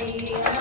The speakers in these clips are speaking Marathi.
Hare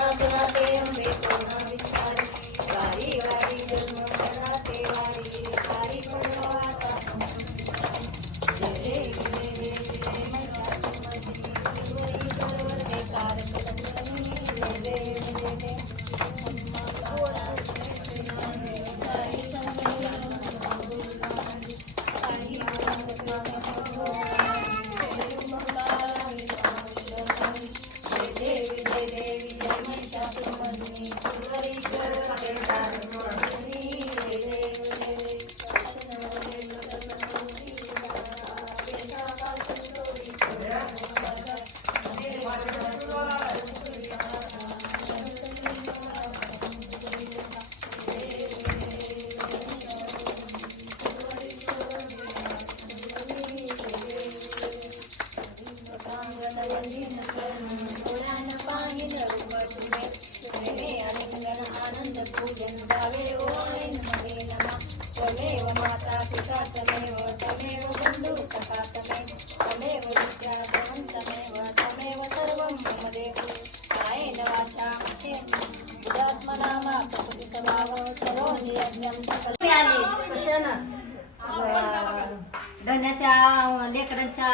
धन्याच्या लेकरांच्या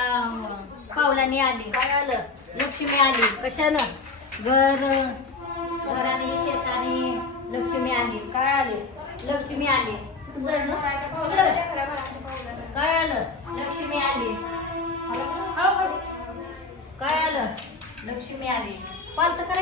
पावलाने आली. काय आलं? लक्ष्मी आली. कशानं? घर घराने शेताने लक्ष्मी आली. काय आली? लक्ष्मी आली. काय आलं? लक्ष्मी आली. काय आलं? लक्ष्मी आली. पालत करा